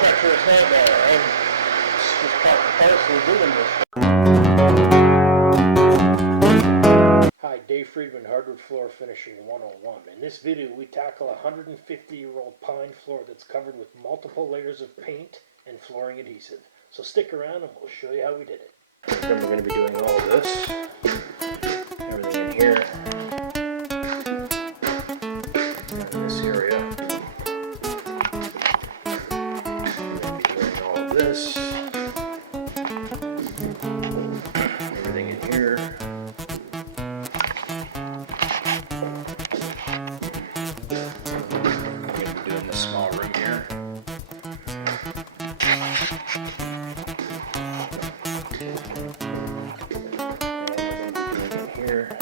treacherous nightmare. I'm just part and parcel of doing this. Hi, Dave Friedman, Hardwood Floor Finishing 101. In this video, we tackle a 150-year-old pine floor that's covered with multiple layers of paint and flooring adhesive. So stick around and we'll show you how we did it. Then we're going to be doing all of this. Everything in here. In this area. This, everything in here, I'm going to be doing this small room here, and we're going to be doing it here.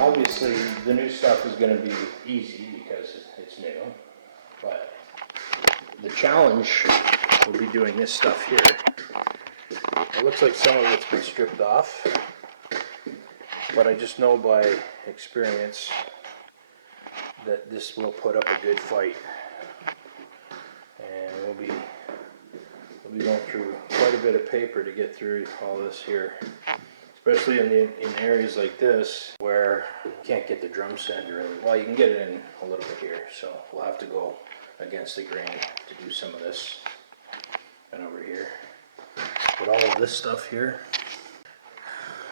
Obviously, the new stuff is going to be easy because it's new, but the challenge will be doing this stuff here. It looks like some of it's been stripped off, but I just know by experience that this will put up a good fight, and we'll be going through quite a bit of paper to get through all this here. Especially in areas like this where you can't get the drum sander in. Well, you can get it in a little bit here, so we'll have to go against the grain to do some of this. And over here. But all of this stuff here,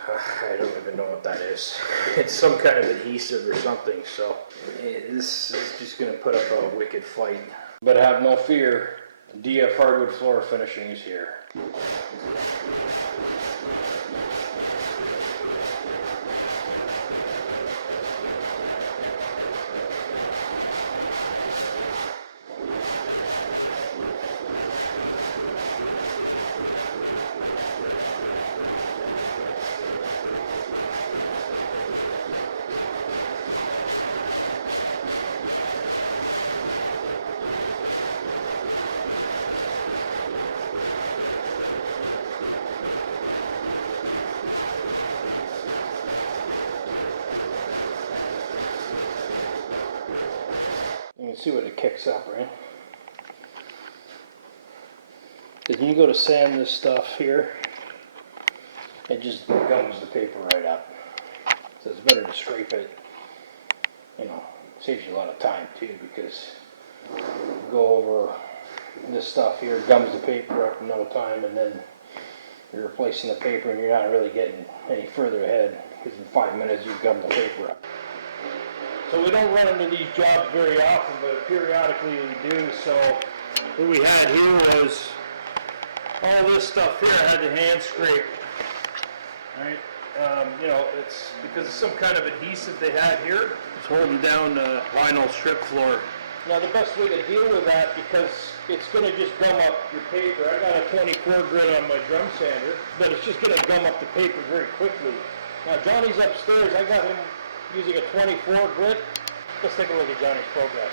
I don't even know what that is. It's some kind of adhesive or something, so this is just going to put up a wicked fight. But have no fear, DF Hardwood Floor Finishing is here. You can see what it kicks up, right? Because when you go to sand this stuff here, it just gums the paper right up. So it's better to scrape it, you know, saves you a lot of time too, because you go over this stuff here, gums the paper up in no time, and then you're replacing the paper and you're not really getting any further ahead, because in 5 minutes you've gummed the paper up. So we don't run into these jobs very often, but periodically we do. So what we had here was all this stuff here I had to hand scrape. Right? You know, it's because it's some kind of adhesive they had here. It's holding down the vinyl strip floor. Now the best way to deal with that, because it's going to just gum up your paper. I got a 24 grit on my drum sander, but it's just going to gum up the paper very quickly. Now Johnny's upstairs. I got him using a 24 grit. Let's take a look at Johnny's progress.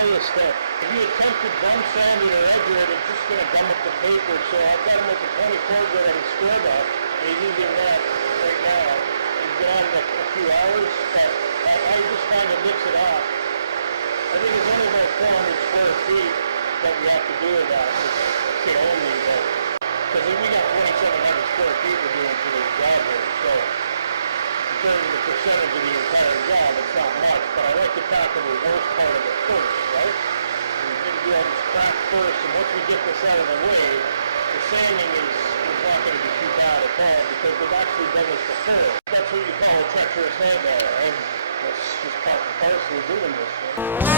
All this stuff. If you attempted drum sanding or edgered, it's just going to gum up the paper. So I've got him with the 24 grit and scrub up, and he's using that right now. He's been on it a few hours, but I just trying to mix it off. I think it's only about 400 square feet that we have to do with that. It's only, because we got 2,700 square feet we're doing for this job here. So in terms of the percentage of the entire job, it's not much, but I like to tackle the worst part of it first, right? We didn't do do all this crack first, and once we get this out of the way, the sanding is not going to be too bad at all because we've actually done this before. That's what you call a treacherous nightmare, and that's just part and parcel of doing this thing.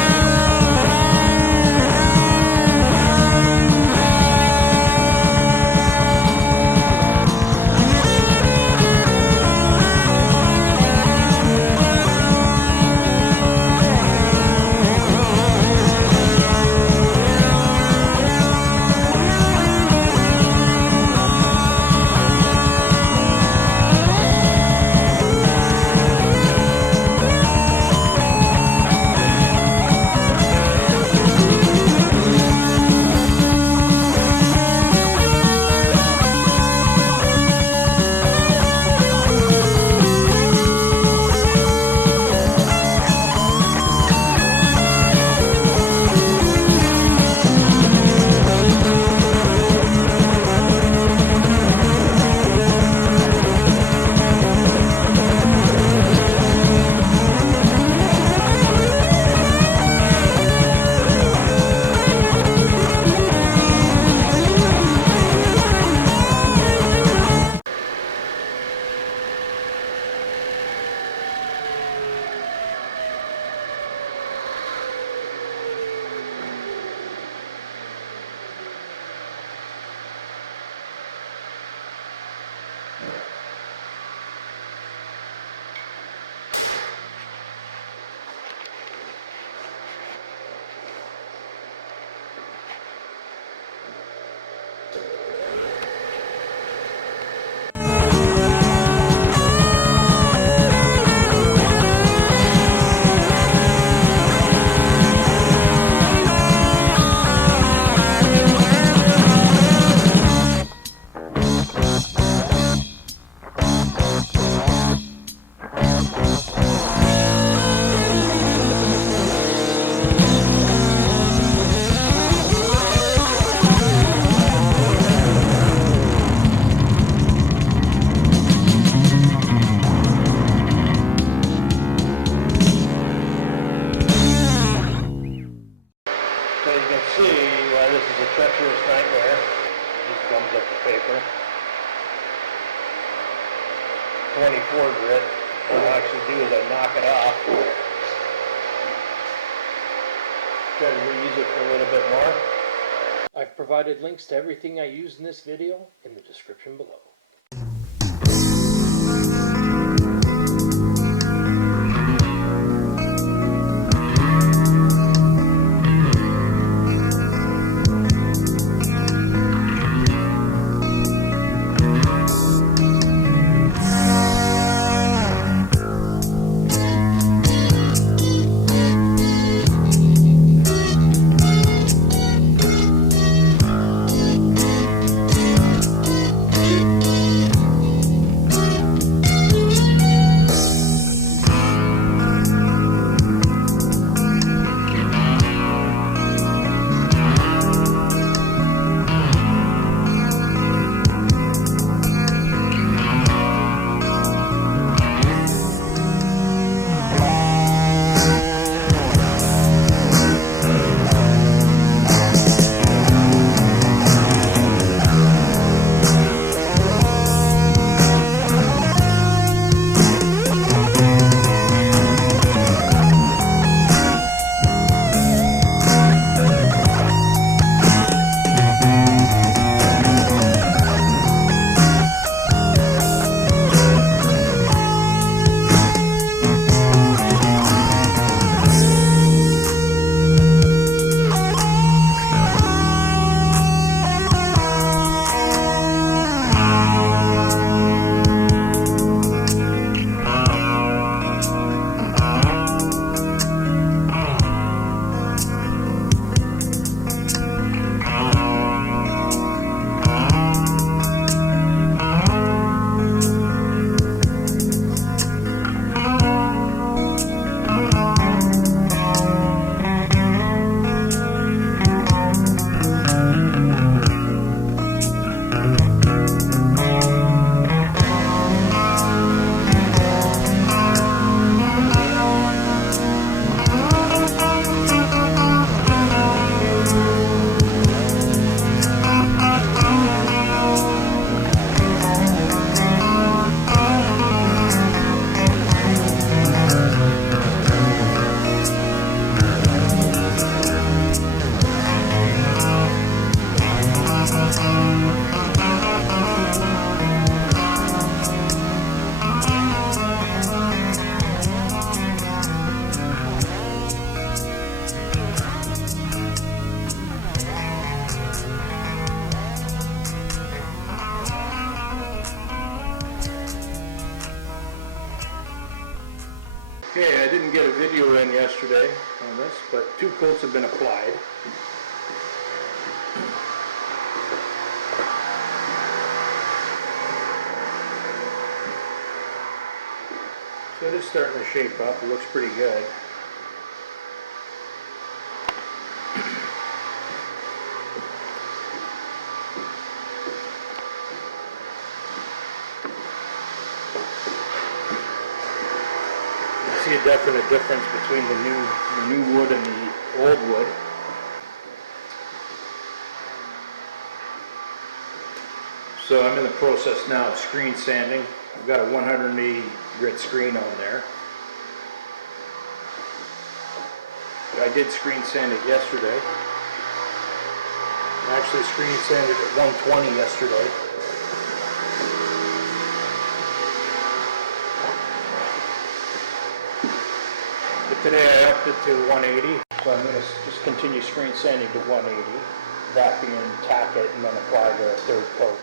Treacherous nightmare. Just gums up the paper. 24 grit. What I'll actually do is I knock it off. Try to reuse it for a little bit more. I've provided links to everything I used in this video in the description below. Okay, I didn't get a video in yesterday on this, but 2 coats have been applied. So it is starting to shape up. It looks pretty good. See a definite difference between the new wood and the old wood. So I'm in the process now of screen sanding. I've got a 180 grit screen on there. I did screen sand it yesterday. I actually screen sanded at 120 yesterday. Today I upped it to 180, so I'm going to just continue screen sanding to 180, vacuum and tack it, and then apply the 3rd coat.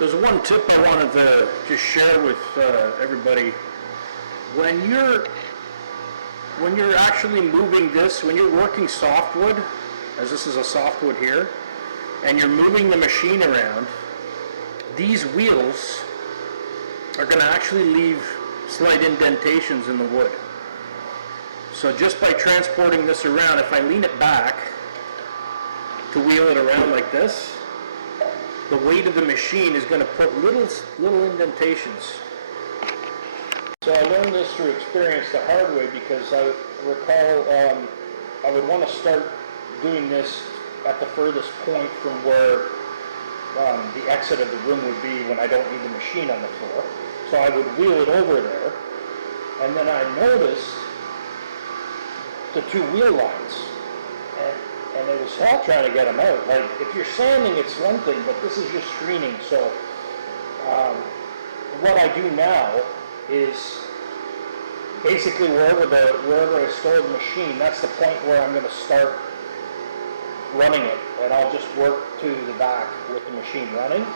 There's one tip I wanted to just share with everybody. When you're actually moving this, when you're working softwood, as this is a softwood here, and you're moving the machine around, these wheels are going to actually leave slight indentations in the wood. So just by transporting this around, if I lean it back to wheel it around like this, the weight of the machine is going to put little indentations. So I learned this through experience the hard way, because I recall I would want to start doing this at the furthest point from where the exit of the room would be when I don't need the machine on the floor. So I would wheel it over there, and then I noticed the 2 wheel lines. And it was hell trying to get them out. Like, if you're sanding, it's one thing, but this is just screening. So what I do now is basically wherever I store the machine, that's the point where I'm going to start running it, and I'll just work to the back with the machine running.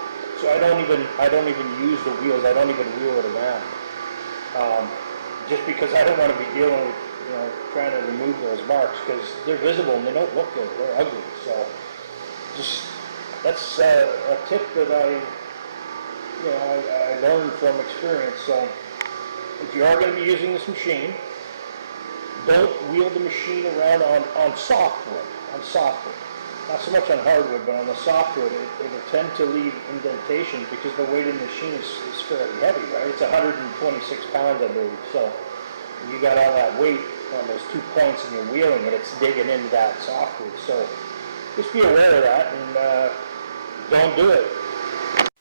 So I don't even use the wheels. I don't even wheel it around, just because I don't want to be dealing with, trying to remove those marks, because they're visible and they don't look good. They're ugly. So that's a tip that I learned from experience. So if you are going to be using this machine, don't wheel the machine around on softwood. Not so much on hardwood, but on the softwood, it will tend to leave indentations because the weight of the machine is fairly heavy, right? It's 126 pounds, I believe. So you got all that weight on those 2 points and you're wheeling it, it's digging into that softwood. So just be aware of that, and don't do it.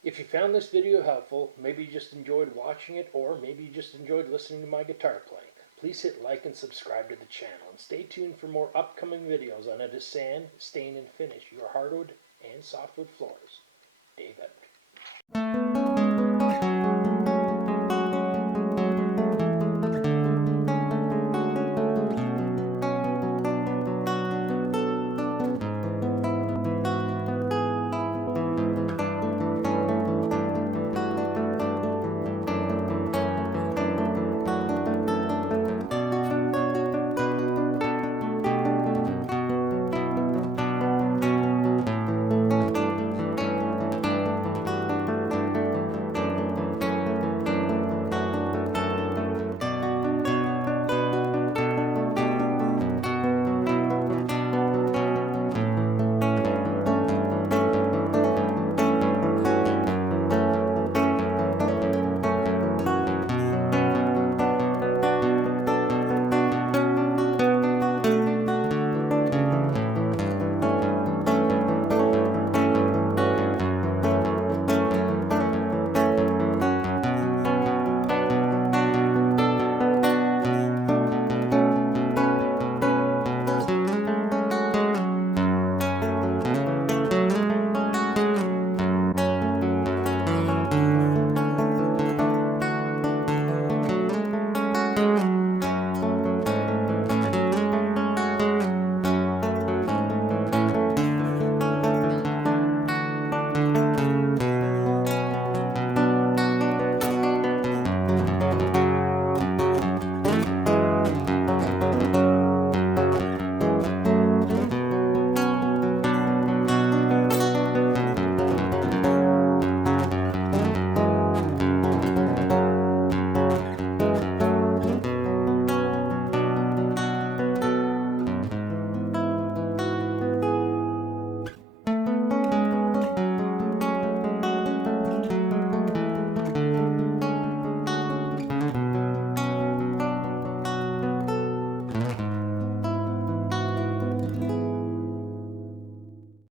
If you found this video helpful, maybe you just enjoyed watching it, or maybe you just enjoyed listening to my guitar playing, please hit like and subscribe to the channel, and stay tuned for more upcoming videos on how to sand, stain, and finish your hardwood and softwood floors. Dave Edward.